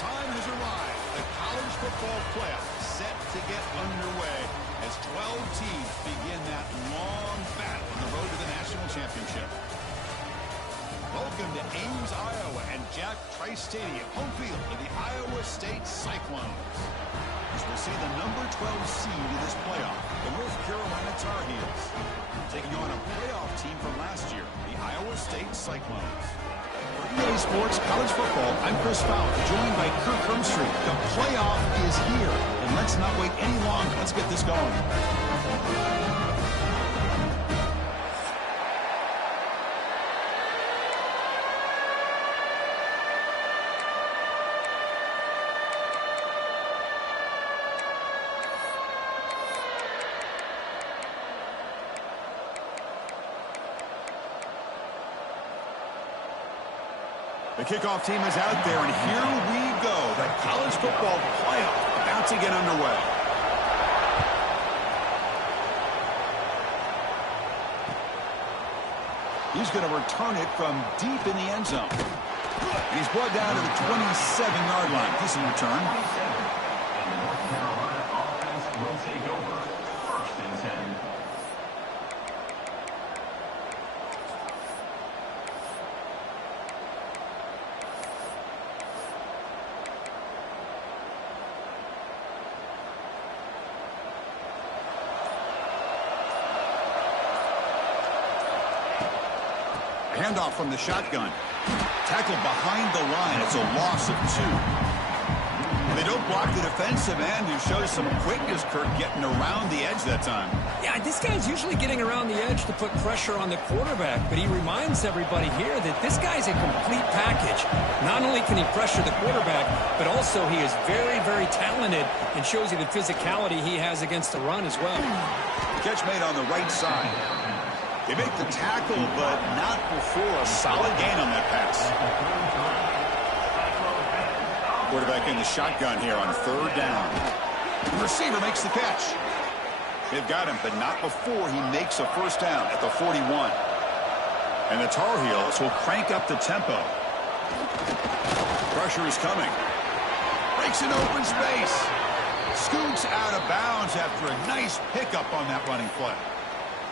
time has arrived. The college football playoff set to get underway as 12 teams begin that long battle on the road to the national championship. Welcome to Ames, Iowa, and Jack Trice Stadium, home field of the Iowa State Cyclones. As we'll see the number 12 seed in this playoff, the North Carolina Tar Heels, taking on a playoff team from last year, the Iowa State Cyclones. For EA Sports College Football, I'm Chris Fowler, joined by Kirk Hermstreet. The playoff is here, and let's not wait any longer. Let's get this going. The kickoff team is out there, and here we go. The college football playoff about to get underway. He's going to return it from deep in the end zone. He's brought down to the 27-yard line. Decent return. And the North Carolina offense will take over 1st and 10. Handoff from the shotgun. Tackled behind the line. It's a loss of 2. They don't block the defensive end, who shows some quickness, Kirk, getting around the edge that time. Yeah, this guy's usually getting around the edge to put pressure on the quarterback, but he reminds everybody here that this guy's a complete package. Not only can he pressure the quarterback, but also he is very, very talented and shows you the physicality he has against the run as well. The catch made on the right side. They make the tackle, but not before a solid gain on that pass. Quarterback in the shotgun here on 3rd down. The receiver makes the catch. They've got him, but not before he makes a 1st down at the 41. And the Tar Heels will crank up the tempo. Pressure is coming. Breaks an open space. Scoots out of bounds after a nice pickup on that running play.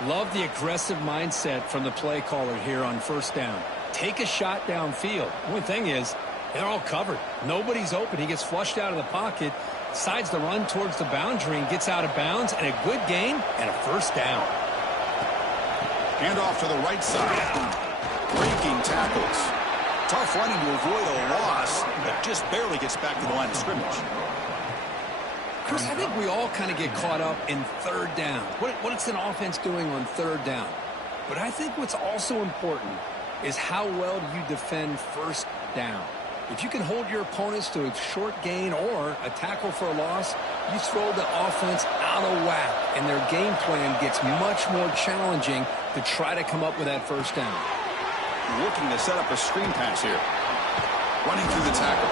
Love the aggressive mindset from the play caller here on 1st down. Take a shot downfield. One thing is, they're all covered. Nobody's open. He gets flushed out of the pocket, decides to run towards the boundary and gets out of bounds, and a good gain and a 1st down. Handoff to the right side. Breaking tackles. Tough running to avoid a loss, but just barely gets back to the line of scrimmage. Chris, I think we all kind of get caught up in 3rd down. What's an offense doing on 3rd down? But I think what's also important is how well do you defend 1st down. If you can hold your opponents to a short gain or a tackle for a loss, you throw the offense out of whack, and their game plan gets much more challenging to try to come up with that 1st down. Looking to set up a screen pass here. Running through the tackle.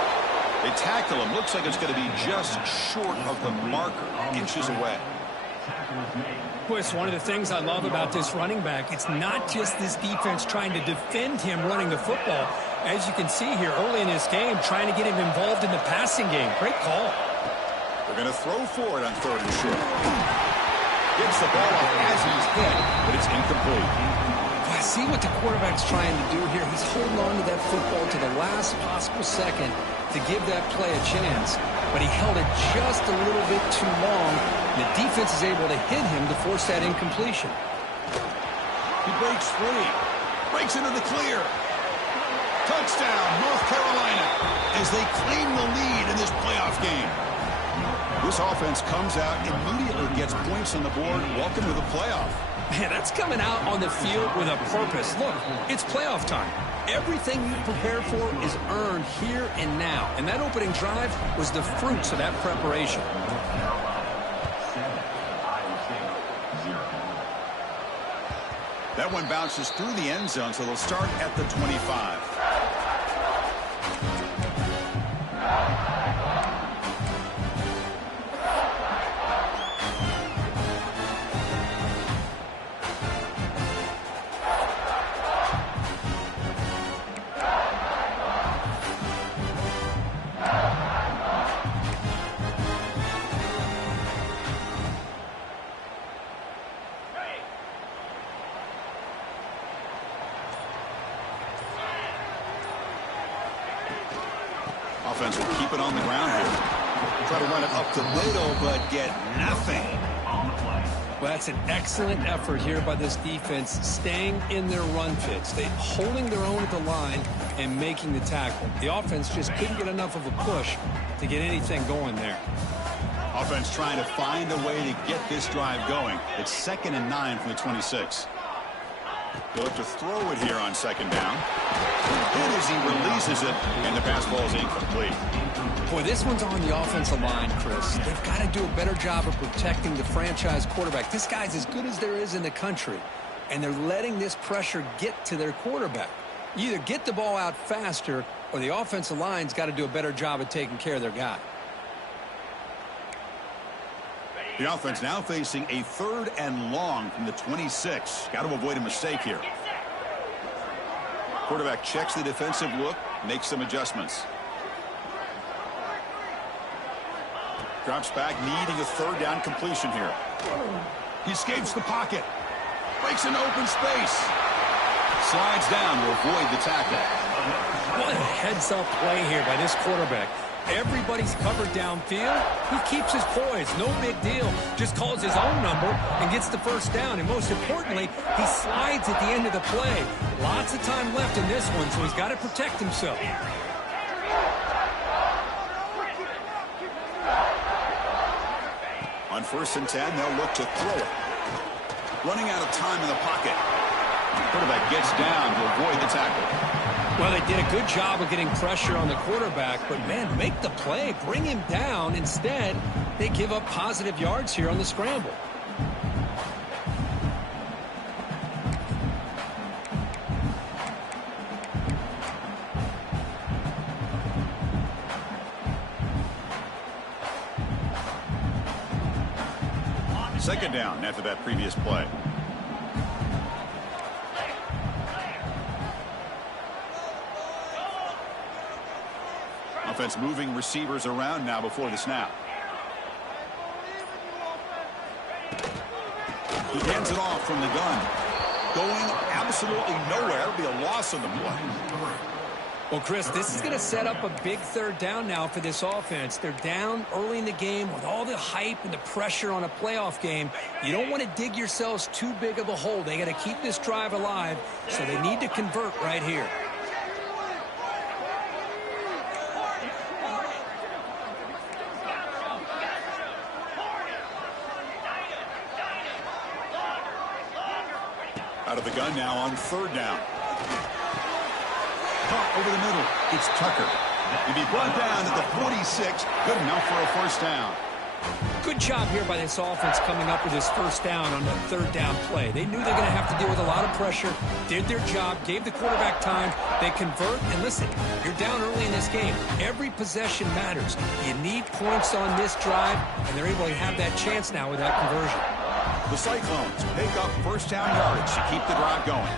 They tackle him. Looks like it's going to be just short of the marker, inches away. Boy, it's one of the things I love about this running back. It's not just this defense trying to defend him running the football. As you can see here early in this game, trying to get him involved in the passing game. Great call. They're going to throw for it on 3rd and short. Gets the ball off as he's hit, but it's incomplete. I see what the quarterback's trying to do here. He's holding on to that football to the last possible second to give that play a chance, but he held it just a little bit too long. The defense is able to hit him to force that incompletion. He breaks free. Breaks into the clear. Touchdown, North Carolina, as they claim the lead in this playoff game. This offense comes out, immediately gets points on the board. Welcome to the playoff. Man, that's coming out on the field with a purpose. Look, it's playoff time. Everything you prepare for is earned here and now. And that opening drive was the fruits of that preparation. That one bounces through the end zone, so they'll start at the 25. offense will keep it on the ground here. Try to run it up the middle, but get nothing. On the play. Well, that's an excellent effort here by this defense, staying in their run fits. They holding their own at the line and making the tackle. The offense just couldn't get enough of a push to get anything going there. Offense trying to find a way to get this drive going. It's 2nd and 9 from the 26. He'll look to throw it here on 2nd down. And as he releases it, and the pass ball is incomplete. Boy, this one's on the offensive line, Chris. They've got to do a better job of protecting the franchise quarterback. This guy's as good as there is in the country, and they're letting this pressure get to their quarterback. You either get the ball out faster, or the offensive line's got to do a better job of taking care of their guy. The offense now facing a 3rd and long from the 26. Got to avoid a mistake here. Quarterback checks the defensive look, makes some adjustments. Drops back, needing a 3rd down completion here. He escapes the pocket. Breaks an open space. Slides down to avoid the tackle. What a heads-up play here by this quarterback. Everybody's covered downfield. He keeps his poise. No big deal. Just calls his own number and gets the 1st down. And most importantly, he slides at the end of the play. Lots of time left in this one, so he's got to protect himself. On 1st and 10, they'll look to throw it. Running out of time in the pocket. Quarterback gets down to avoid the tackle. Well, they did a good job of getting pressure on the quarterback, but, man, make the play. Bring him down. Instead, they give up positive yards here on the scramble. Second down after that previous play. Offense moving receivers around now before the snap. He hands it off from the gun. Going absolutely nowhere. It'll be a loss on the play. Well, Chris, this is going to set up a big 3rd down now for this offense. They're down early in the game with all the hype and the pressure on a playoff game. You don't want to dig yourselves too big of a hole. They got to keep this drive alive, so they need to convert right here. Out of the gun now on 3rd down. Caught over the middle. It's Tucker. He'll be brought down to the 46. Good enough for a 1st down. Good job here by this offense coming up with this 1st down on that 3rd down play. They knew they're going to have to deal with a lot of pressure, did their job, gave the quarterback time. They convert, and listen, you're down early in this game. Every possession matters. You need points on this drive, and they're able to have that chance now with that conversion. The Cyclones pick up 1st down yardage to keep the drive going.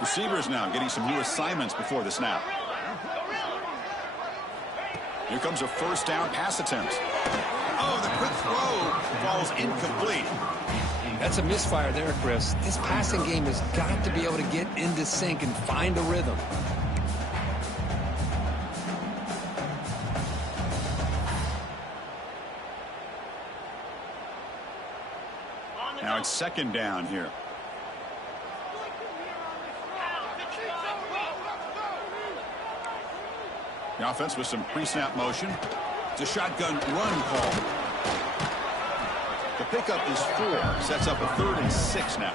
Receivers now getting some new assignments before the snap. Here comes a 1st down pass attempt. Oh, the quick throw falls incomplete. That's a misfire there, Chris. This passing game has got to be able to get into sync and find a rhythm. Now it's 2nd down here. The offense with some pre-snap motion. It's a shotgun run call. The pickup is 4. Sets up a 3rd and 6 now.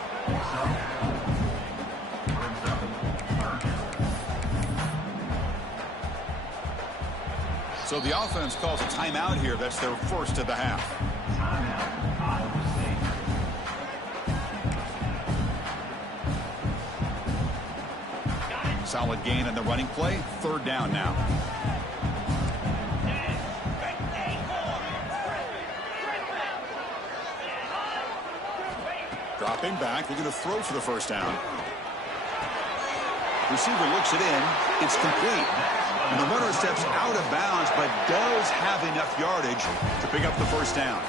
So the offense calls a timeout here. That's their 1st of the half. Solid gain on the running play. 3rd down now. Dropping back. Looking to throw for the 1st down. Receiver looks it in. It's complete. And the runner steps out of bounds, but does have enough yardage to pick up the 1st down.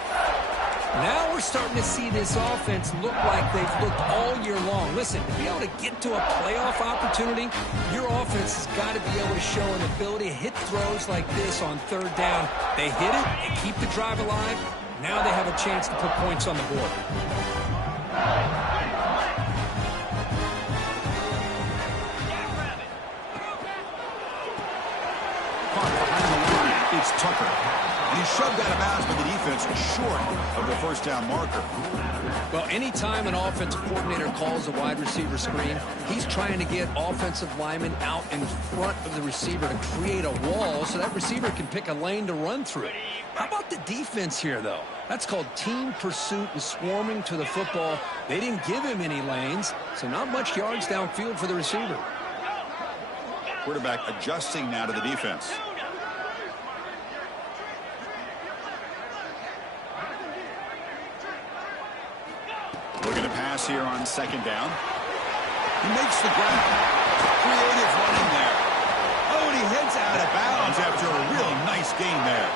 Now we're starting to see this offense look like they've looked all year long. Listen, to be able to get to a playoff opportunity, your offense has got to be able to show an ability to hit throws like this on third down. They hit it, they keep the drive alive. Now they have a chance to put points on the board. It's Tucker. And he shoved out of bounds, but the defense was short of the first down marker. Well, anytime an offensive coordinator calls a wide receiver screen, he's trying to get offensive linemen out in front of the receiver to create a wall so that receiver can pick a lane to run through. How about the defense here, though? That's called team pursuit and swarming to the football. They didn't give him any lanes, so not much yards downfield for the receiver. Quarterback adjusting now to the defense. Looking to pass here on second down. He makes the grab. Creative running there. Oh, and he heads out of bounds after a real nice gain there.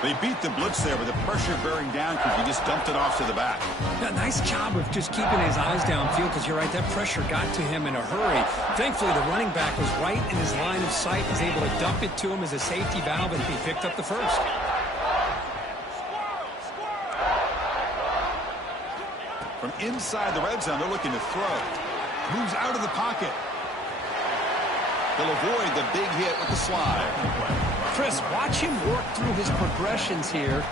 They beat the blitz there with the pressure bearing down because he just dumped it off to the back. Yeah, nice job of just keeping his eyes downfield because you're right, that pressure got to him in a hurry. Thankfully, the running back was right in his line of sight, was able to dump it to him as a safety valve, and he picked up the first. From inside the red zone, they're looking to throw. Moves out of the pocket. They'll avoid the big hit with the slide. Chris, watch him work through his progressions here.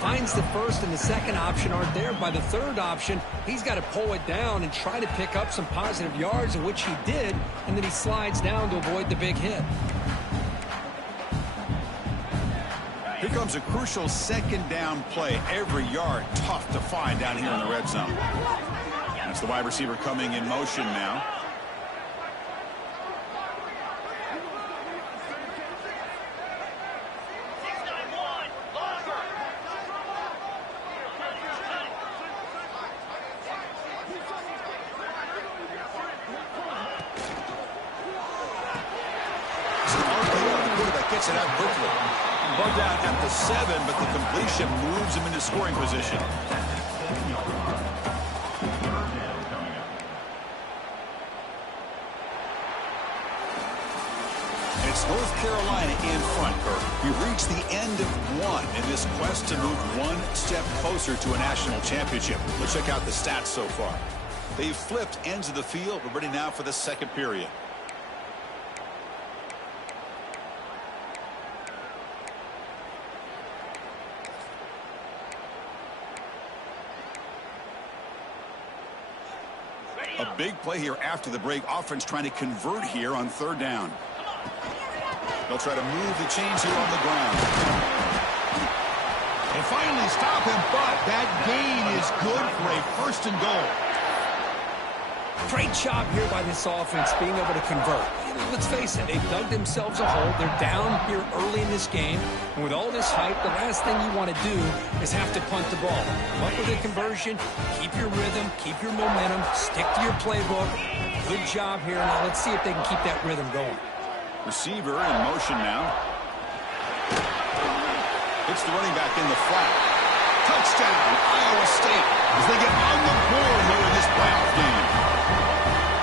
Finds the first and the second option aren't there. By the third option, he's got to pull it down and try to pick up some positive yards, in which he did, and then he slides down to avoid the big hit. Here comes a crucial second down play. Every yard tough to find down here in the red zone. That's the wide receiver coming in motion now. Gets it out quickly. Bugged out at the 7, but the completion moves him into scoring position. And it's North Carolina in front, Kirk. We reached the end of one in this quest to move one step closer to a national championship. Let's check out the stats so far. They've flipped ends of the field. We're ready now for the second period. A big play here after the break. Offense trying to convert here on third down. They'll try to move the chains here on the ground. They finally stop him, but that gain is good for a first and goal. Great job here by this offense being able to convert. Let's face it, they've dug themselves a hole. They're down here early in this game. And with all this hype, the last thing you want to do is have to punt the ball. Come up with a conversion, keep your rhythm, keep your momentum, stick to your playbook. Good job here. Now let's see if they can keep that rhythm going. Receiver in motion now. Hits the running back in the flat. Touchdown, Iowa State, as they get on the board here in this playoff game.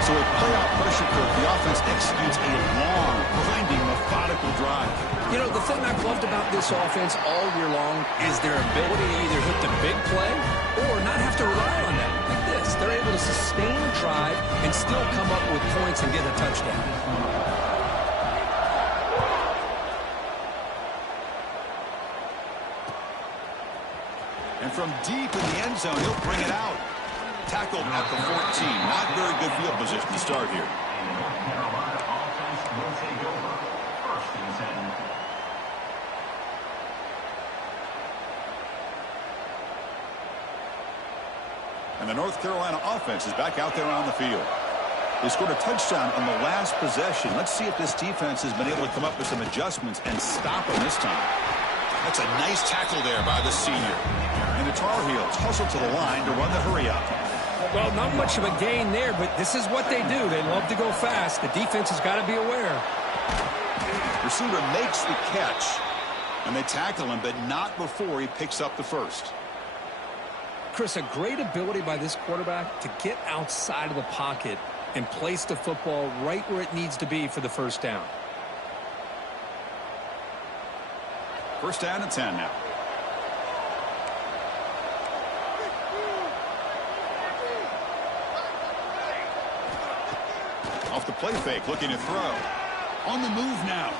So with playoff pressure, the offense executes a long, grinding, methodical drive. You know, the thing I've loved about this offense all year long is their ability to either hit the big play or not have to rely on that. Like this, they're able to sustain a drive and still come up with points and get a touchdown. And from deep in the end zone, he'll bring it out. Tackled at the 14. Not very good field position to start here. Carolina offense will take over. First and 10. And the North Carolina offense is back out there on the field. They scored a touchdown on the last possession. Let's see if this defense has been able to come up with some adjustments and stop them this time. That's a nice tackle there by the senior. And the Tar Heels hustle to the line to run the hurry-up. Well, not much of a gain there, but this is what they do. They love to go fast. The defense has got to be aware. Receiver makes the catch, and they tackle him, but not before he picks up the first. Chris, a great ability by this quarterback to get outside of the pocket and place the football right where it needs to be for the first down. First down and 10 now. Off the play fake, looking to throw. On the move now.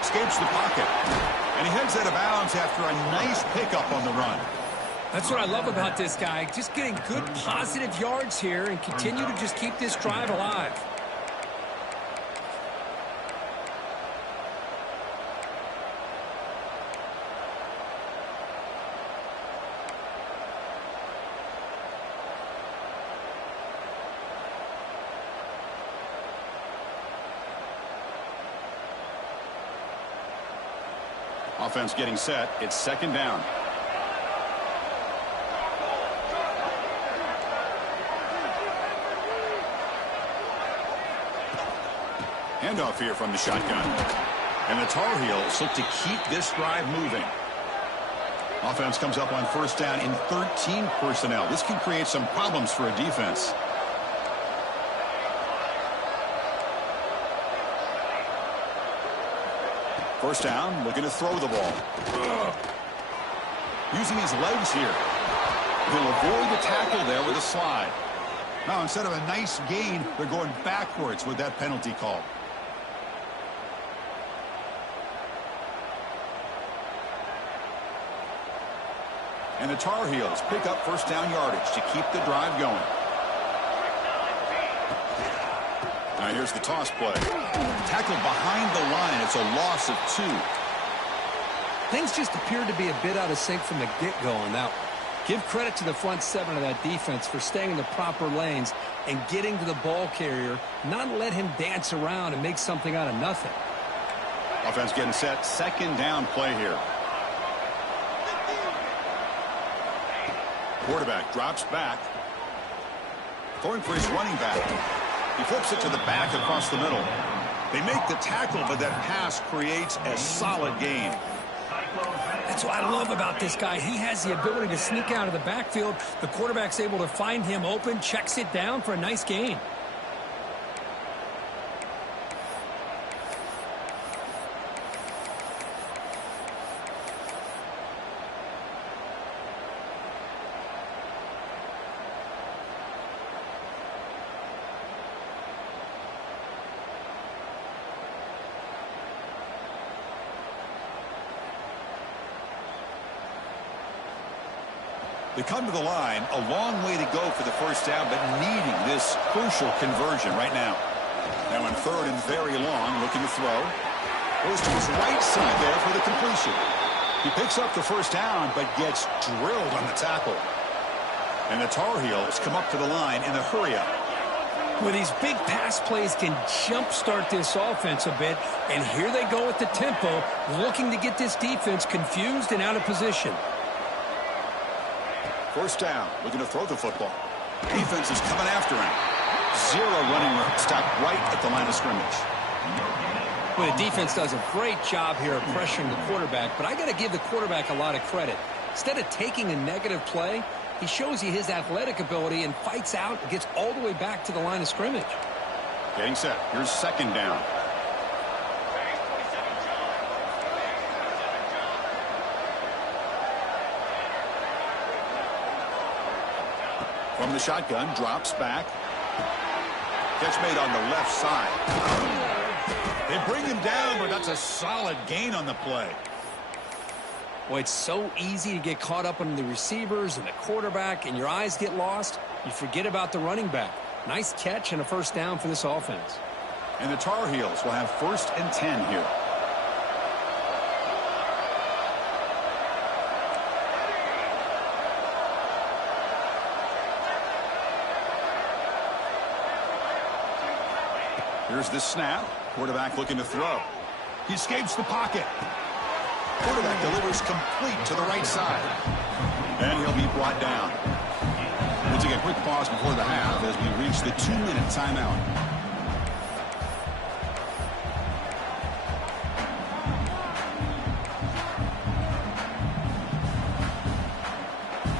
Escapes the pocket. And he heads out of bounds after a nice pickup on the run. That's what I love about this guy. Just getting good positive yards here and continue to just keep this drive alive. Offense getting set. It's second down. Handoff here from the shotgun. And the Tar Heels look to keep this drive moving. Offense comes up on first down in 13 personnel. This can create some problems for a defense. First down, looking to throw the ball. Using his legs here. He'll avoid the tackle there with a slide. Now, instead of a nice gain, they're going backwards with that penalty call. And the Tar Heels pick up first down yardage to keep the drive going. Now here's the toss play. Tackled behind the line. It's a loss of 2. Things just appeared to be a bit out of sync from the get-go on that one. Give credit to the front 7 of that defense for staying in the proper lanes and getting to the ball carrier, not let him dance around and make something out of nothing. Offense getting set. Second down play here. Quarterback drops back. Throwing for his running back. He flips it to the back across the middle. They make the tackle, but that pass creates a solid gain. That's what I love about this guy. He has the ability to sneak out of the backfield. The quarterback's able to find him open, checks it down for a nice gain. They come to the line, a long way to go for the first down, but needing this crucial conversion right now. Now on third and very long, looking to throw. Goes to his right side there for the completion. He picks up the first down, but gets drilled on the tackle. And the Tar Heels come up to the line in the hurry-up. Well, these big pass plays can jumpstart this offense a bit, and here they go at the tempo, looking to get this defense confused and out of position. First down, looking to throw the football. Defense is coming after him. 0 running room. Stopped right at the line of scrimmage. Well, the defense does a great job here of pressuring the quarterback, but I got to give the quarterback a lot of credit. Instead of taking a negative play, he shows you his athletic ability and fights out and gets all the way back to the line of scrimmage. Getting set. Here's second down. From the shotgun, drops back. Catch made on the left side. They bring him down, but that's a solid gain on the play. Boy, it's so easy to get caught up on the receivers and the quarterback, and your eyes get lost. You forget about the running back. Nice catch and a first down for this offense. And the Tar Heels will have first and 10 here. Here's the snap. Quarterback looking to throw. He escapes the pocket. Quarterback delivers complete to the right side. And he'll be brought down. We'll take a quick pause before the half as we reach the 2-minute timeout.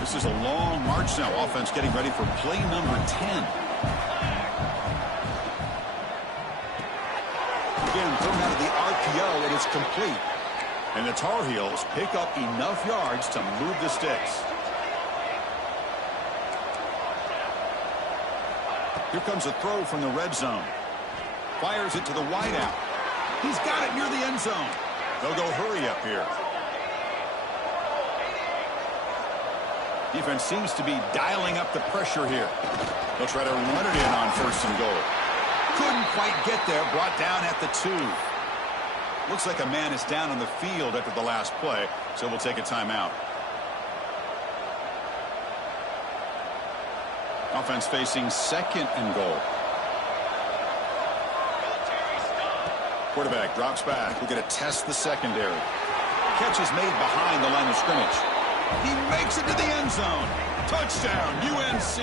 This is a long march now. Offense getting ready for play number 10. Again, thrown out of the RPO, and it's complete. And the Tar Heels pick up enough yards to move the sticks. Here comes a throw from the red zone. Fires it to the wideout. He's got it near the end zone. They'll go hurry up here. Defense seems to be dialing up the pressure here. They'll try to run it in on 1st and goal. Couldn't quite get there. Brought down at the 2. Looks like a man is down on the field after the last play, so we'll take a timeout. Offense facing 2nd and goal. Quarterback drops back. We're going to test the secondary. Catch is made behind the line of scrimmage. He makes it to the end zone. Touchdown, UNC.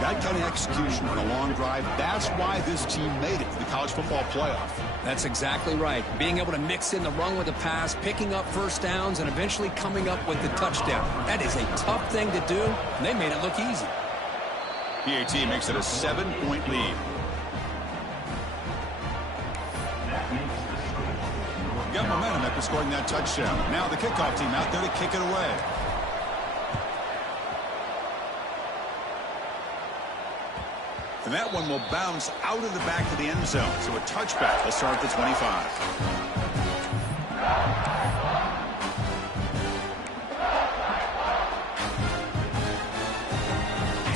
That kind of execution on a long drive, that's why this team made it to the college football playoff. That's exactly right. Being able to mix in the run with the pass, picking up first downs, and eventually coming up with the touchdown. That is a tough thing to do, and they made it look easy. PAT makes it a 7-point lead. Got momentum after scoring that touchdown. Now the kickoff team out there to kick it away. And that one will bounce out of the back of the end zone. So a touchback will start at the 25.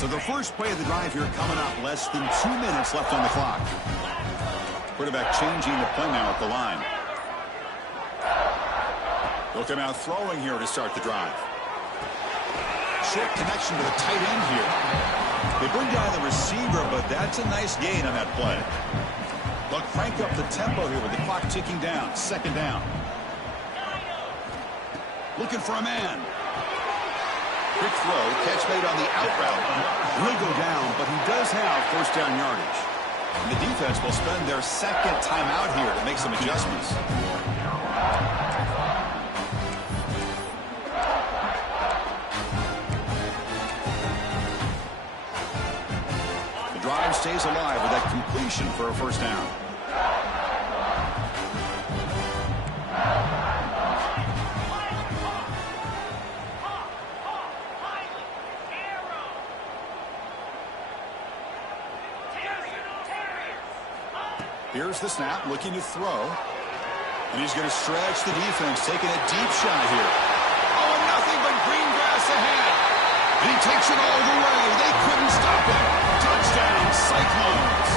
So the first play of the drive here coming up. Less than 2 minutes left on the clock. Quarterback changing the play now at the line. They'll come out throwing here to start the drive. Short connection to the tight end here. They bring down the receiver, but that's a nice gain on that play. They'll crank up the tempo here with the clock ticking down. 2nd down. Looking for a man. Quick throw. Catch made on the out route. He'll go down, but he does have 1st down yardage. And the defense will spend their 2nd timeout here to make some adjustments. Drive stays alive with that completion for a 1st down. Here's the snap, looking to throw. And he's going to stretch the defense, taking a deep shot here. Oh, nothing but green grass ahead. And he takes it all the way. They couldn't stop him. Touchdown, Cyclones.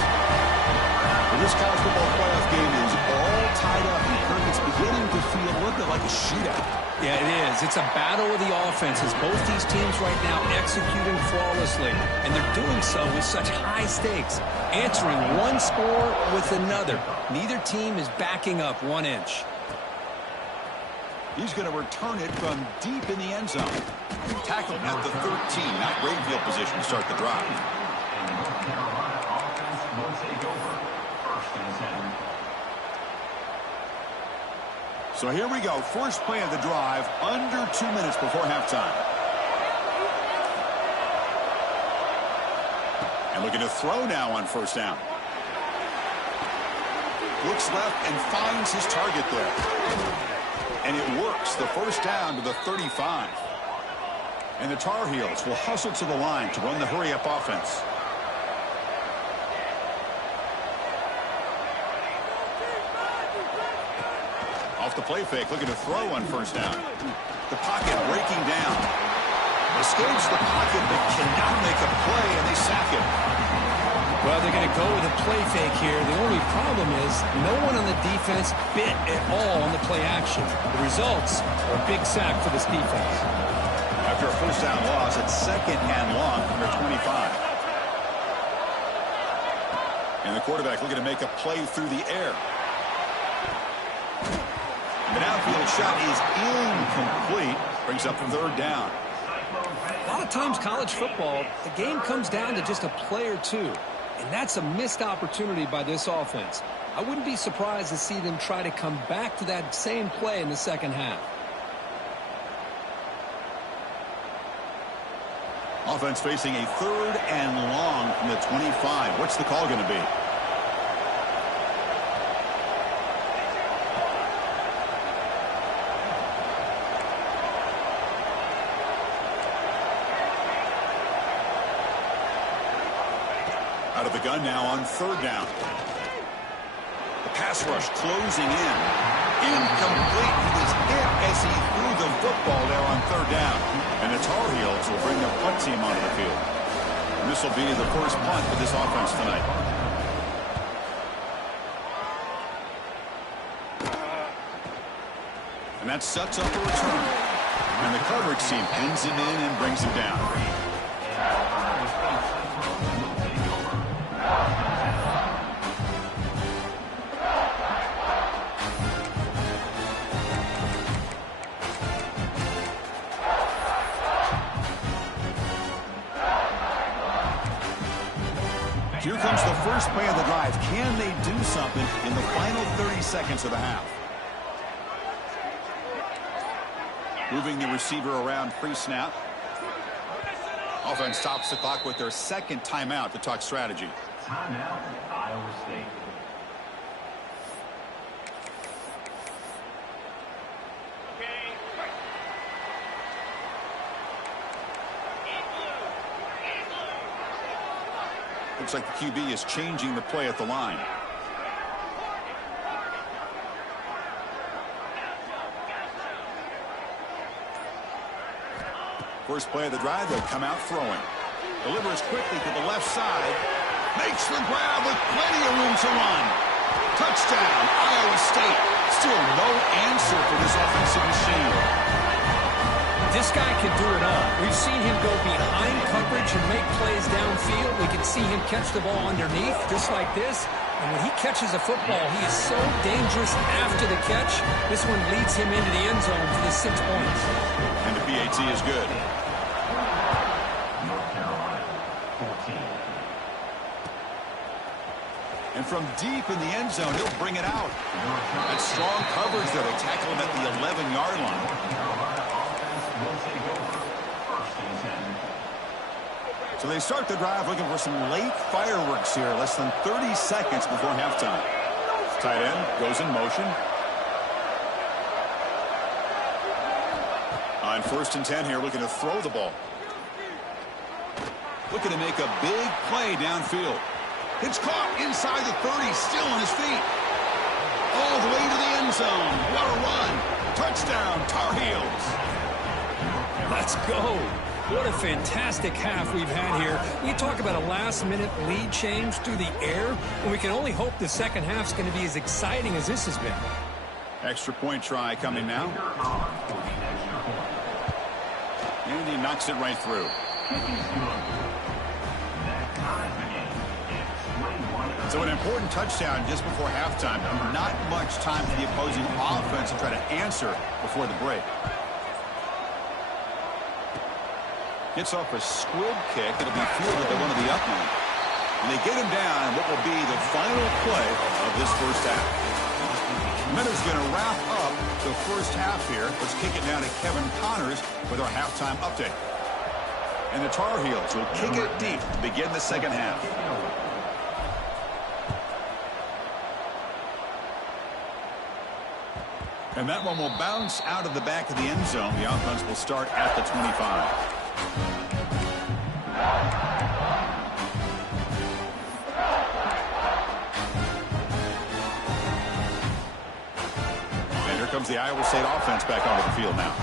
Well, this college football playoff game is all tied up, and Kirk, it's beginning to feel a little bit like a shootout. Yeah, it is. It's a battle of the offenses. Both these teams right now executing flawlessly, and they're doing so with such high stakes, answering one score with another. Neither team is backing up 1 inch. He's going to return it from deep in the end zone. Tackled at the 13. Not great field position to start the drive. And North Carolina offense will take over 1st and 10. So here we go. First play of the drive. Under 2 minutes before halftime. And looking to throw now on 1st down. Looks left and finds his target there. And it works. The 1st down to the 35. And the Tar Heels will hustle to the line to run the hurry-up offense. Off the play fake, looking to throw on 1st down. The pocket breaking down. Escapes the pocket, but cannot make a play, and they sack him. Well, they're going to go with a play fake here. The only problem is no one on the defense bit at all on the play action. The results are a big sack for this defense. After a 1st down loss, it's 2nd and long from their 25. And the quarterback looking to make a play through the air. The downfield shot is incomplete. Brings up 3rd down. A lot of times college football, the game comes down to just a play or two. And that's a missed opportunity by this offense. I wouldn't be surprised to see them try to come back to that same play in the 2nd half. Offense facing a 3rd and long from the 25. What's the call going to be? Out of the gun now on 3rd down. The pass rush closing in. Incomplete. He was hit as he threw the football there on 3rd down. And the Tar Heels will bring their punt team onto the field. And this will be the first punt for this offense tonight. And that sets up a return. And the coverage team pins him in and brings him down. Here comes the first play of the drive. Can they do something in the final 30 seconds of the half? Moving the receiver around pre-snap. Offense stops the clock with their second timeout to talk strategy. Timeout, Iowa State. Looks like the QB is changing the play at the line. First play of the drive, they'll come out throwing. Delivers quickly to the left side. Makes the grab with plenty of room to run. Touchdown, Iowa State. Still no answer for this offensive machine. This guy can do it all. We've seen him go behind coverage and make plays downfield. We can see him catch the ball underneath, just like this. And when he catches a football, he is so dangerous after the catch. This one leads him into the end zone for the 6 points. And the PAT is good. North Carolina, 14. And from deep in the end zone, he'll bring it out. That's strong coverage there. They tackle him at the 11-yard line. Will take over. 1st and 10. So they start the drive looking for some late fireworks here. Less than 30 seconds before halftime. Tight end goes in motion. On 1st and 10 here, looking to throw the ball. Looking to make a big play downfield. It's caught inside the 30, still on his feet. All the way to the end zone. What a run. Touchdown, Tar Heels. Let's go. What a fantastic half we've had here. We talk about a last-minute lead change through the air, and we can only hope the second half's going to be as exciting as this has been. Extra point try coming now. And he knocks it right through. So an important touchdown just before halftime. Not much time for the opposing offense to try to answer before the break. Gets off a squib kick. It'll be fielded by one of the upmen. And they get him down in what will be the final play of this first half. Minter's going to wrap up the first half here. Let's kick it down to Kevin Connors with our halftime update. And the Tar Heels will kick it deep to begin the second half. And that one will bounce out of the back of the end zone. The offense will start at the 25. And here comes the Iowa State offense back onto the field now.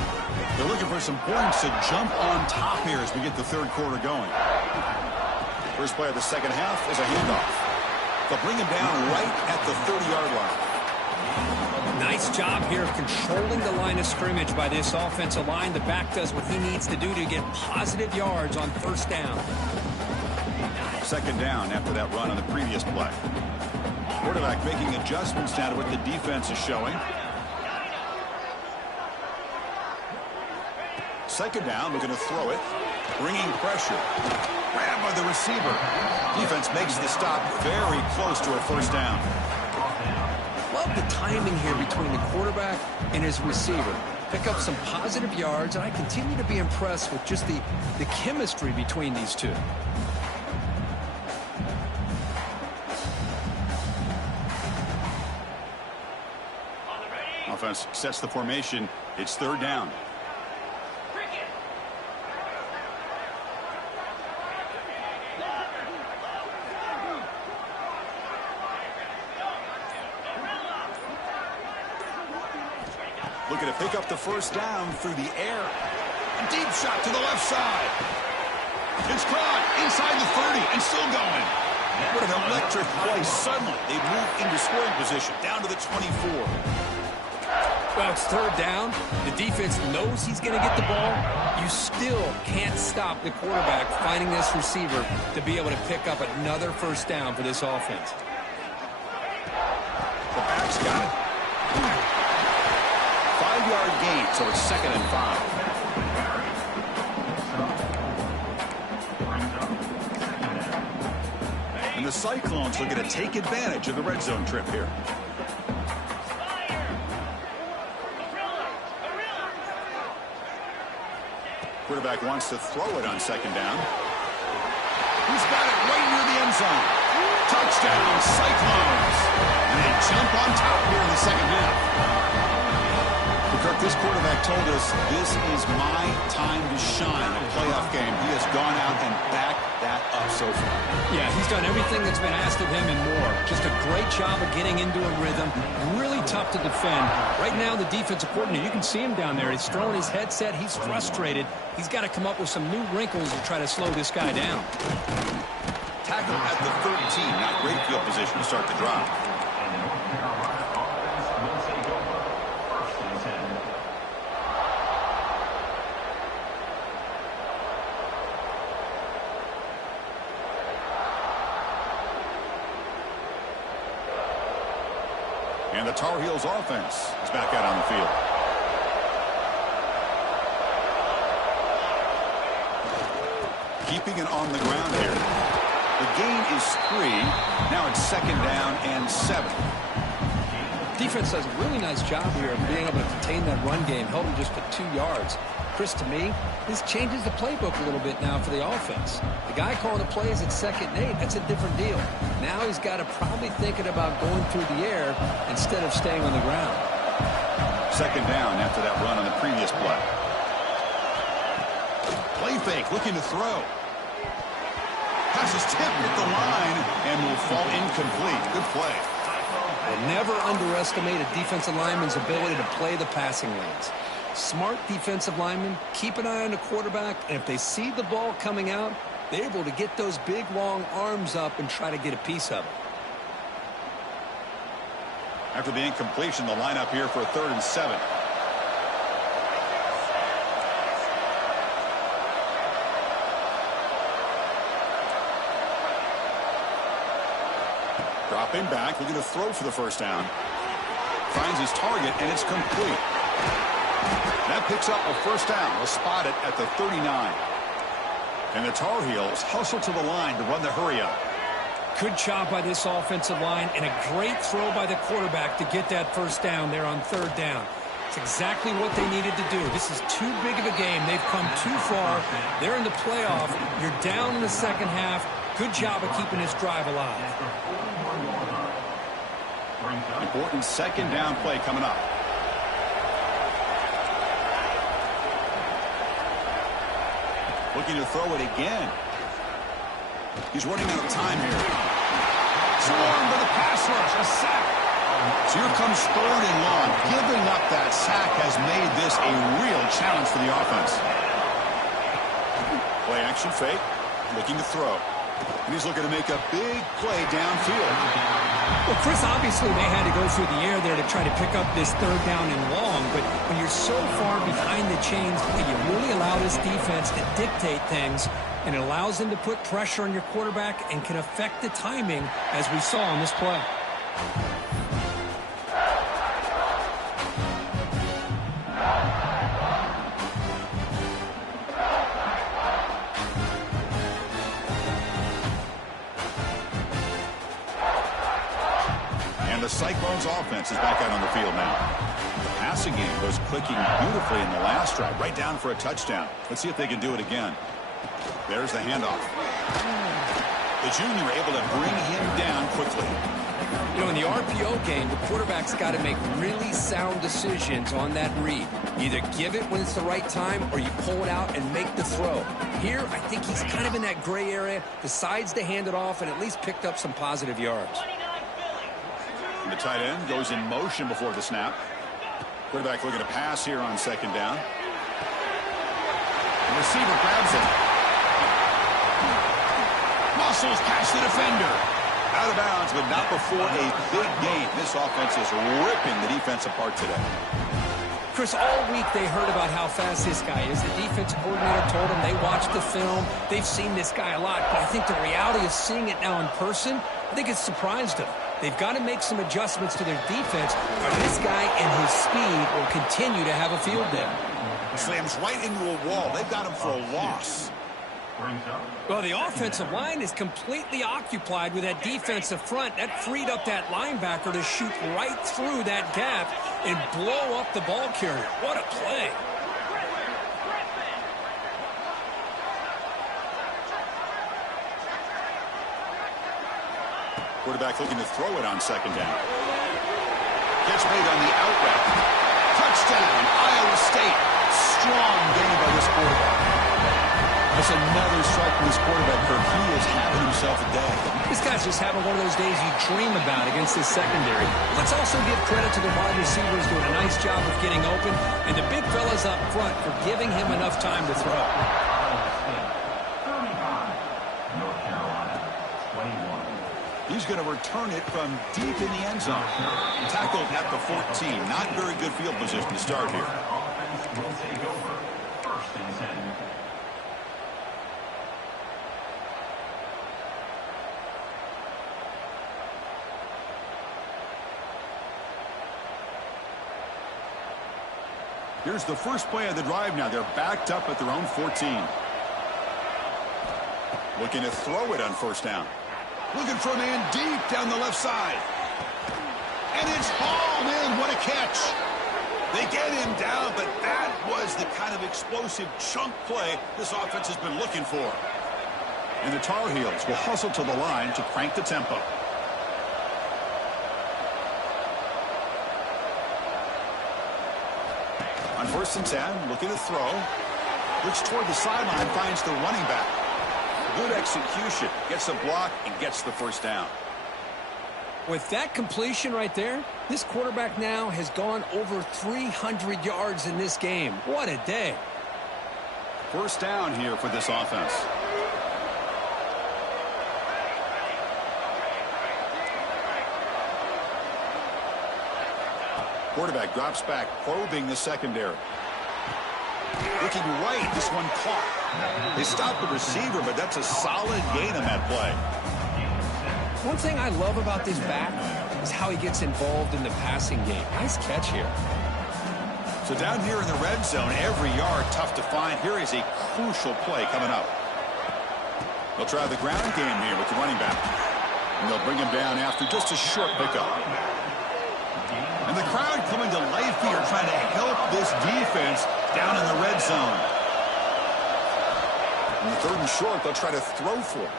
They're looking for some points to jump on top here as we get the third quarter going. First play of the second half is a handoff. They'll bring him down right at the 30-yard line. Nice job here of controlling the line of scrimmage by this offensive line. The back does what he needs to do to get positive yards on first down. Second down after that run on the previous play. Quarterback making adjustments now to what the defense is showing. Second down, looking to throw it. Bringing pressure. Grab by the receiver. Defense makes the stop very close to a first down. Love the timing here between the quarterback and his receiver. pick up some positive yards, and I continue to be impressed with just the chemistry between these two. Offense sets the formation. It's third down. Looking to pick up the first down through the air. A deep shot to the left side. It's caught inside the 30 and still going. What an electric play. Suddenly, they move into scoring position down to the 24. Well, it's third down. The defense knows he's going to get the ball. You still can't stop the quarterback finding this receiver to be able to pick up another first down for this offense. The back's got it. 5-yard gain, so it's 2nd and 5. And the Cyclones looking to take advantage of the red zone trip here. Quarterback wants to throw it on 2nd down. He's got it right near the end zone. Touchdown, Cyclones. And they jump on top here in the second half. Kirk, this quarterback told us this is my time to shine. A playoff game. He has gone out and backed that up so far. Yeah, he's done everything that's been asked of him and more. Just a great job of getting into a rhythm. Really tough to defend. Right now, the defensive coordinator, you can see him down there. He's throwing his headset. He's frustrated. He's got to come up with some new wrinkles to try to slow this guy down. Tackle at the 13. Not great field position to start the drive. And the Tar Heels offense is back out on the field. Keeping it on the ground here. The gain is 3. Now it's 2nd down and 7. Defense does a really nice job here of being able to contain that run game. Held him just to 2 yards. Chris, to me, this changes the playbook a little bit now for the offense. The guy calling the plays at 2nd and 8, that's a different deal. Now he's got to probably thinking about going through the air instead of staying on the ground. 2nd down after that run on the previous play. Play fake, looking to throw. Pass is tipped at the line and will fall incomplete. Good play. Well, never underestimate a defensive lineman's ability to play the passing lanes. Smart defensive linemen keep an eye on the quarterback, and if they see the ball coming out, they're able to get those big, long arms up and try to get a piece of it. After the incompletion, the lineup here for a 3rd and 7. Dropping back, looking to throw for the first down. Finds his target, and it's complete. That picks up a first down. We'll spot it at the 39. And the Tar Heels hustle to the line to run the hurry up. Good job by this offensive line and a great throw by the quarterback to get that first down there on 3rd down. It's exactly what they needed to do. This is too big of a game. They've come too far. They're in the playoff. You're down in the second half. Good job of keeping this drive alive. Important 2nd down play coming up. Looking to throw it again. He's running out of time here. Swarmed by the pass rush. A sack. So here comes 3rd and long. Giving up that sack has made this a real challenge for the offense. Play action fake. Looking to throw. And he's looking to make a big play downfield. Well, Chris, obviously they had to go through the air there to try to pick up this 3rd down and long, but when you're so far behind the chains, you really allow this defense to dictate things, and it allows them to put pressure on your quarterback and can affect the timing, as we saw on this play. And the Cyclones offense is back out on the field now. The passing game was clicking beautifully in the last drive, right down for a touchdown. Let's see if they can do it again. There's the handoff. The junior able to bring him down quickly. You know, in the RPO game, the quarterback's got to make really sound decisions on that read. Either give it when it's the right time or you pull it out and make the throw. Here, I think he's kind of in that gray area, decides to hand it off and at least picked up some positive yards. The tight end goes in motion before the snap. Quarterback looking to pass here on second down. The receiver grabs it. Muscles past the defender. Out of bounds, but not before a big gain. This offense is ripping the defense apart today. Chris, all week they heard about how fast this guy is. The defense coordinator told them they watched the film. They've seen this guy a lot, but I think the reality of seeing it now in person, I think it's surprised them. They've got to make some adjustments to their defense, or this guy and his speed will continue to have a field day. Slams right into a wall. They've got him for a loss. Well, the offensive line is completely occupied with that defensive front. That freed up that linebacker to shoot right through that gap and blow up the ball carrier. What a play. Quarterback looking to throw it on second down. Gets made on the out route. Touchdown, Iowa State. Strong game by this quarterback. That's another strike from this quarterback, Kirk. He is having himself a day. This guy's just having one of those days you dream about against this secondary. Let's also give credit to the wide receivers doing a nice job of getting open, and the big fellas up front for giving him enough time to throw. He's going to return it from deep in the end zone. Tackled at the 14. Not very good field position to start here. Will take over. First and 10. Here's the first play of the drive now. They're backed up at their own 14. Looking to throw it on first down. Looking for a man deep down the left side. And it's hauled in. What a catch. They get him down, but that was the kind of explosive chunk play this offense has been looking for. And the Tar Heels will hustle to the line to crank the tempo. On first and 10, looking to throw. Looks toward the sideline, finds the running back. Good execution. Gets a block and gets the first down. With that completion right there, this quarterback now has gone over 300 yards in this game. What a day. First down here for this offense. Quarterback drops back, probing the secondary. Looking right, this one caught. They stopped the receiver, but that's a solid gain on that play. One thing I love about this back is how he gets involved in the passing game. Nice catch here. So down here in the red zone, every yard tough to find. Here is a crucial play coming up. They'll try the ground game here with the running back. And they'll bring him down after just a short pickup. And the crowd coming to life here, trying to help this defense down in the red zone. In the third and short, they'll try to throw for it.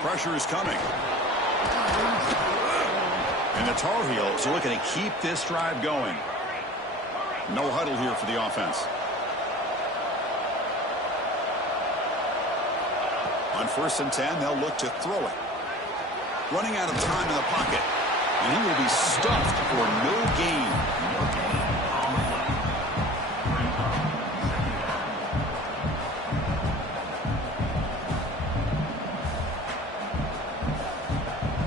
Pressure is coming. And the Tar Heels are looking to keep this drive going. No huddle here for the offense. On first and 10, they'll look to throw it. Running out of time in the pocket. And he will be stuffed for no gain.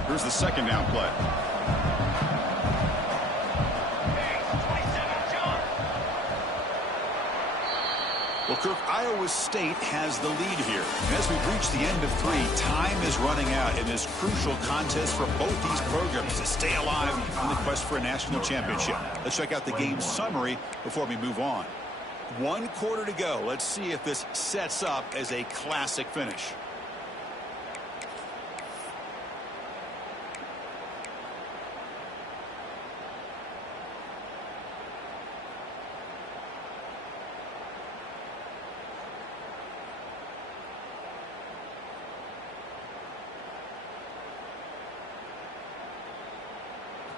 Here's the second down play. Well, Kirk, Iowa State has the lead here. And as we've reached the end of three, time is running out in this crucial contest for both these programs to stay alive in the quest for a national championship. Let's check out the game summary before we move on. 1 quarter to go. Let's see if this sets up as a classic finish.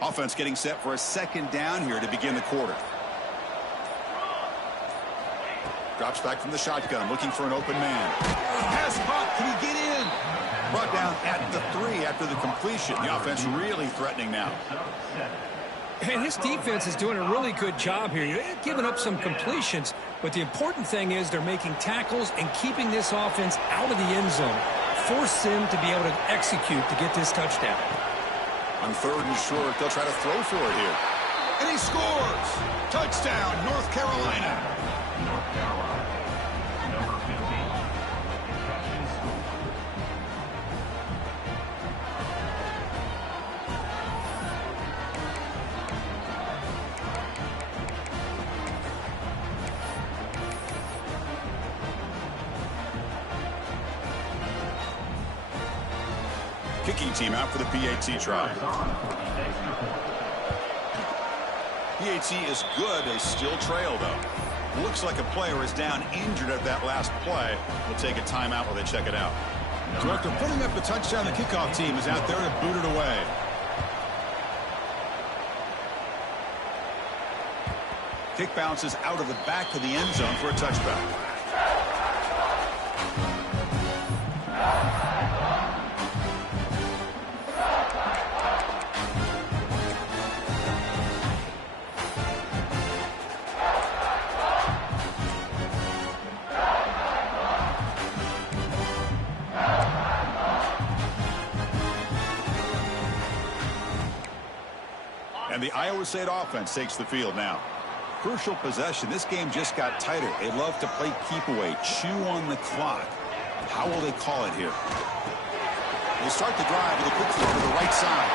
Offense getting set for a second down here to begin the quarter. Drops back from the shotgun, looking for an open man. Pass caught. Can he get in? Brought down at the 3 after the completion. The offense really threatening now. And this defense is doing a really good job here. They're giving up some completions, but the important thing is they're making tackles and keeping this offense out of the end zone. Force them to be able to execute to get this touchdown. On 3rd and short, they'll try to throw for it here. And he scores! Touchdown, North Carolina. North Carolina, number 15. Catch and score. Kicking team out for the PAT try. PAT is good. They still trail, though. Looks like a player is down injured at that last play. We'll take a timeout while they check it out. So after putting up the touchdown, the kickoff team is out there to boot it away. Kick bounces out of the back of the end zone for a touchback. And the Iowa State offense takes the field now. Crucial possession. This game just got tighter. They love to play keep away, chew on the clock. How will they call it here? They start the drive with a quick throw to the right side.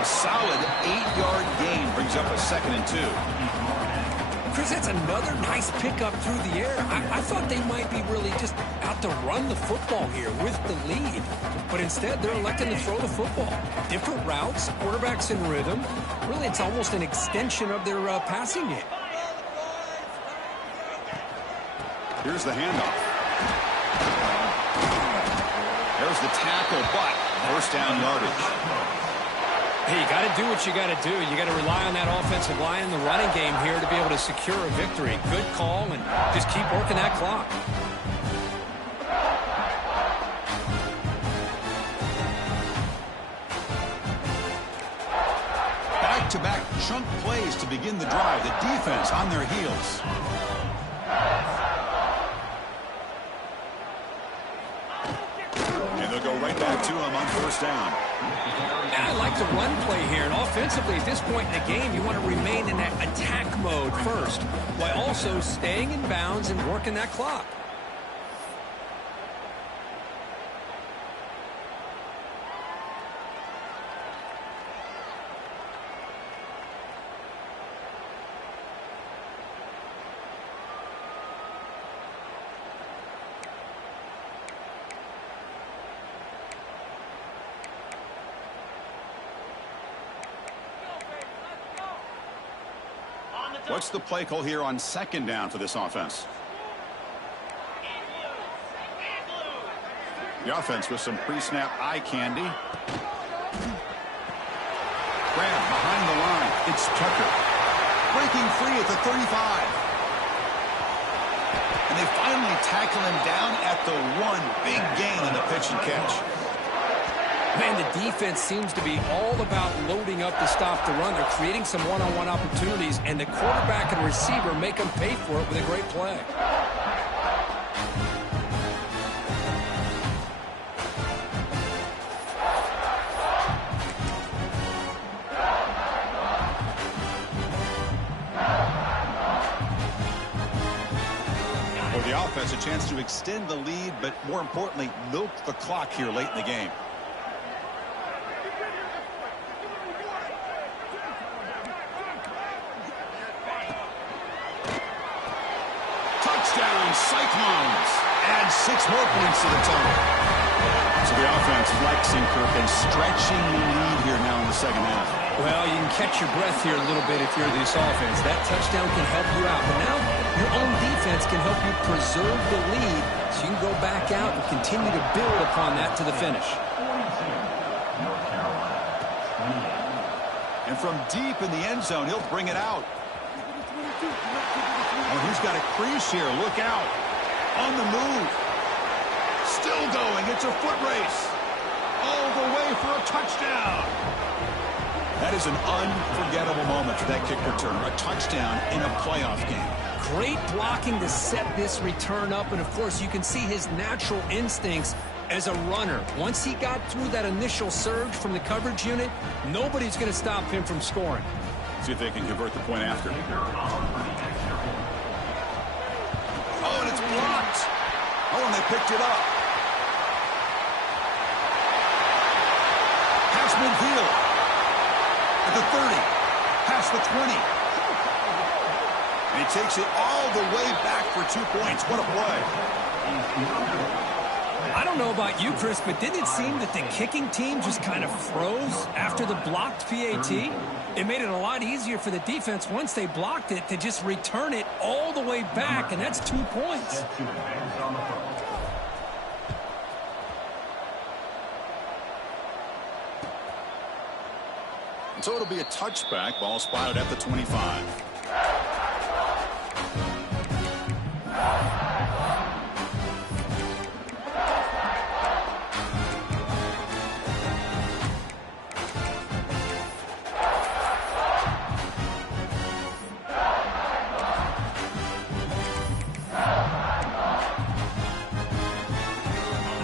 A solid 8-yard gain brings up a 2nd and 2. Chris, that's another nice pickup through the air. I thought they might be really just out to run the football here with the lead. But instead, they're electing to throw the football. Different routes, quarterbacks in rhythm. Really, it's almost an extension of their passing game. Here's the handoff. There's the tackle, but first down yardage. Hey, you got to do what you got to do. You got to rely on that offensive line and the running game here to be able to secure a victory. Good call, and just keep working that clock. Back-to-back chunk plays to begin the drive. The defense on their heels. And they'll go right back to him on first down. I like the run play here, and offensively at this point in the game, you want to remain in that attack mode first, while also staying in bounds and working that clock. What's the play call here on second down for this offense? The offense with some pre-snap eye candy. Grab behind the line. It's Tucker. Breaking free at the 35. And they finally tackle him down at the 1. Big gain on the pitch and catch. Man, the defense seems to be all about loading up to stop the run. They're creating some one-on-one opportunities, and the quarterback and receiver make them pay for it with a great play. For the offense, a chance to extend the lead, but more importantly, milk the clock here late in the game. Cyclones add 6 more points to the total. So the offense flexing, Kirk, and stretching the lead here now in the second half. Well, you can catch your breath here a little bit if you're this offense. That touchdown can help you out. But now your own defense can help you preserve the lead so you can go back out and continue to build upon that to the finish. 42, North Carolina, 28. And from deep in the end zone, he'll bring it out. Oh, he's got a crease here. Look out. On the move. Still going. It's a foot race. All the way for a touchdown. That is an unforgettable moment for that kick return. A touchdown in a playoff game. Great blocking to set this return up. And, of course, you can see his natural instincts as a runner. Once he got through that initial surge from the coverage unit, nobody's going to stop him from scoring. See if they can convert the point after. Oh, and it's blocked. Oh, and they picked it up. Pass midfield. At the 30. Past the 20. And he takes it all the way back for 2 points. What a play. I don't know about you, Chris, but didn't it seem that the kicking team just kind of froze after the blocked PAT? It made it a lot easier for the defense once they blocked it to just return it all the way back, and that's 2 points. So it'll be a touchback. Ball spotted at the 25.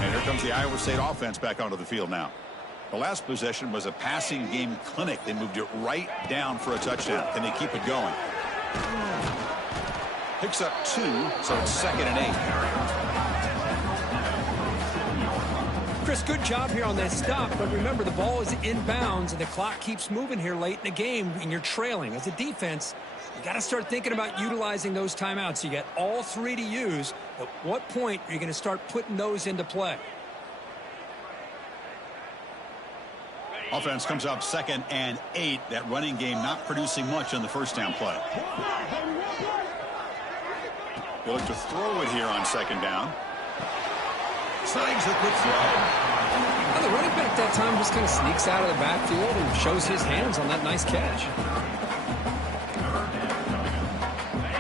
And here comes the Iowa State offense back onto the field now. The last possession was a passing game clinic. They moved it right down for a touchdown. Can they keep it going? Picks up 2, so it's 2nd and 8. Chris, good job here on that stop, but remember the ball is inbounds and the clock keeps moving here late in the game and you're trailing. As a defense, you got to start thinking about utilizing those timeouts. You got all 3 to use. At what point are you going to start putting those into play? Offense comes up 2nd and 8. That running game not producing much on the first down play. They look to throw it here on 2nd down. Snags a quick throw. Well, the running back that time just kind of sneaks out of the backfield and shows his hands on that nice catch.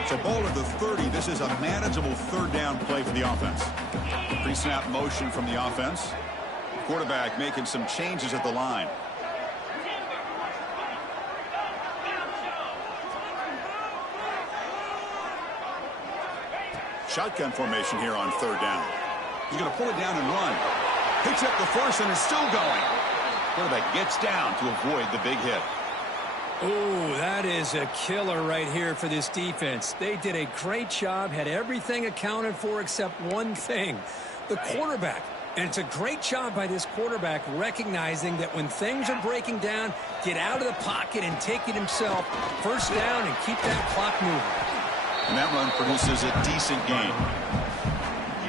So ball at the 30. This is a manageable 3rd down play for the offense. Pre-snap motion from the offense. Quarterback making some changes at the line. Shotgun formation here on 3rd down. He's going to pull it down and run. Picks up the first and is still going. Quarterback gets down to avoid the big hit. Oh, that is a killer right here for this defense. They did a great job, had everything accounted for except one thing, the quarterback. And it's a great job by this quarterback recognizing that when things are breaking down, get out of the pocket and take it himself. First down and keep that clock moving. And that run produces a decent gain.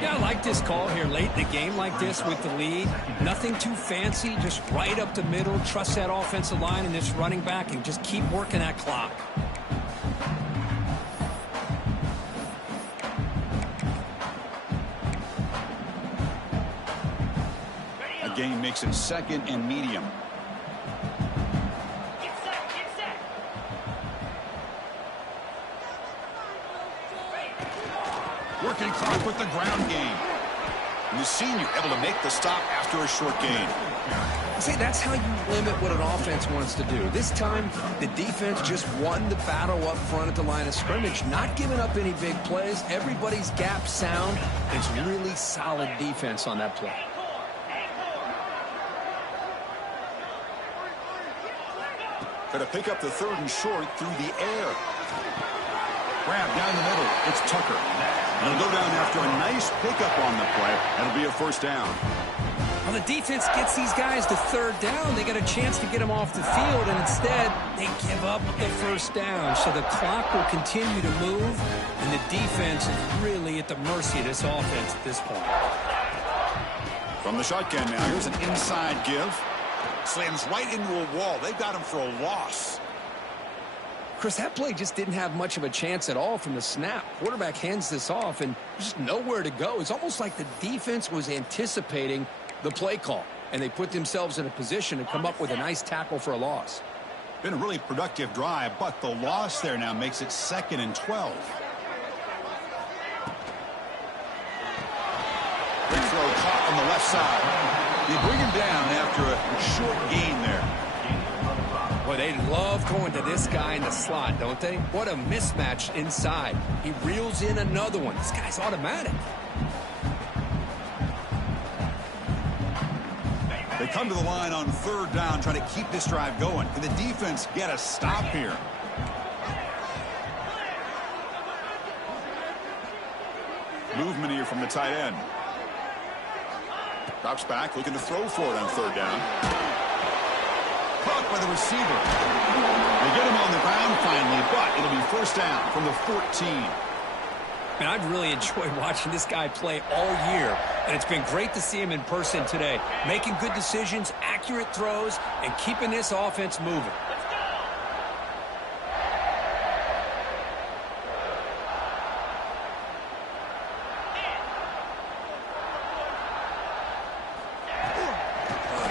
Yeah, I like this call here late in the game like this with the lead. Nothing too fancy, just right up the middle. Trust that offensive line and this running back and just keep working that clock. A gain makes it 2nd and medium. Working clock with the ground game. And the senior able to make the stop after a short gain. See, that's how you limit what an offense wants to do. This time, the defense just won the battle up front at the line of scrimmage, not giving up any big plays. Everybody's gap sound. It's really solid defense on that play. Going to pick up the 3rd and short through the air. Grab down the middle. It's Tucker. And he'll go down after a nice pickup on the play. That'll be a 1st down. Well, the defense gets these guys to 3rd down. They got a chance to get them off the field, and instead they give up the 1st down. So the clock will continue to move, and the defense is really at the mercy of this offense at this point. From the shotgun now, here's an inside give. Slams right into a wall. They got him for a loss. Chris, that play just didn't have much of a chance at all from the snap. Quarterback hands this off, and just nowhere to go. It's almost like the defense was anticipating the play call, and they put themselves in a position to come up with a nice tackle for a loss. Been a really productive drive, but the loss there now makes it 2nd and 12. Quick throw caught on the left side. They bring him down after a short gain there. Well, they love going to this guy in the slot, don't they? What a mismatch inside. He reels in another one. This guy's automatic. They come to the line on 3rd down, trying to keep this drive going. Can the defense get a stop here? Movement here from the tight end. Drops back, looking to throw for it on 3rd down. Caught by the receiver. They get him on the ground finally, but it'll be 1st down from the 14. And I've really enjoyed watching this guy play all year, and it's been great to see him in person today. Making good decisions, accurate throws, and keeping this offense moving.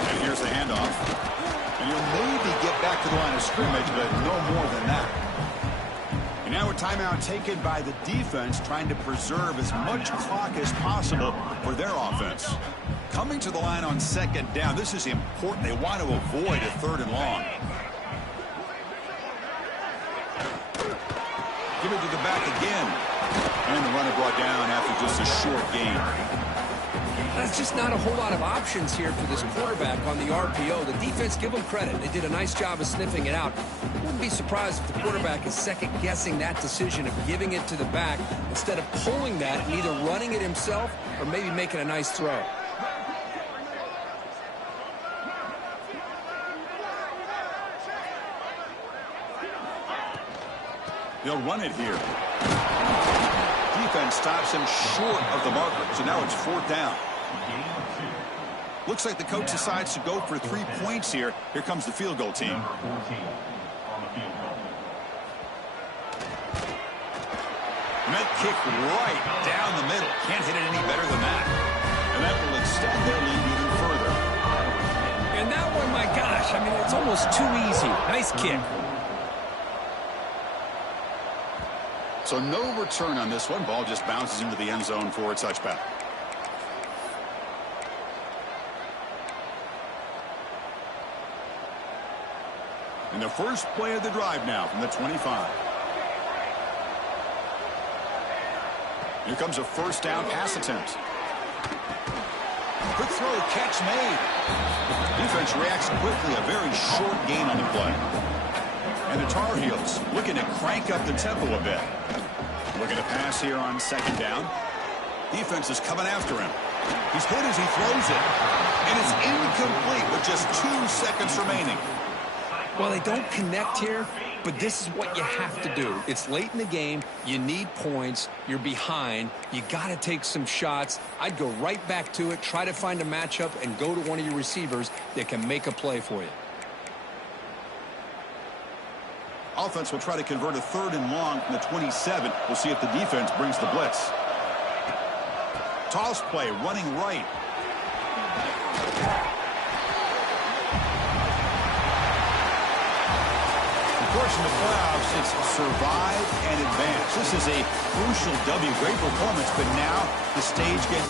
And here's the handoff. And you'll maybe get back to the line of scrimmage, but no more than that. And now a timeout taken by the defense, trying to preserve as much clock as possible for their offense. Coming to the line on 2nd down, this is important. They want to avoid a 3rd and long. Give it to the back again. And the runner brought down after just a short gain. That's just not a whole lot of options here for this quarterback on the RPO. The defense, give them credit. They did a nice job of sniffing it out. Wouldn't be surprised if the quarterback is second-guessing that decision of giving it to the back instead of pulling that and either running it himself or maybe making a nice throw. They'll run it here. Defense stops him short of the marker, so now it's 4th down. Looks like the coach decides to go for 3 points here. Here comes the field goal team. And that kick right down the middle. Can't hit it any better than that. And that will extend their lead even further. And that one, my gosh, I mean, it's almost too easy. Nice kick. So no return on this one. Ball just bounces into the end zone for a touchback. And the first play of the drive now from the 25. Here comes a 1st down pass attempt. Quick throw, catch made. Defense reacts quickly, a very short gain on the play. And the Tar Heels looking to crank up the tempo a bit. Looking to pass here on 2nd down. Defense is coming after him. He's hit as he throws it. And it's incomplete with just 2 seconds remaining. Well, they don't connect here, but this is what you have to do. It's late in the game. You need points. You're behind. You got to take some shots. I'd go right back to it, try to find a matchup, and go to one of your receivers that can make a play for you. Offense will try to convert a 3rd and long from the 27. We'll see if the defense brings the blitz. Toss play, running right. Of course, in the playoffs, it's survive and advance. This is a crucial W. Great performance, but now the stage gets...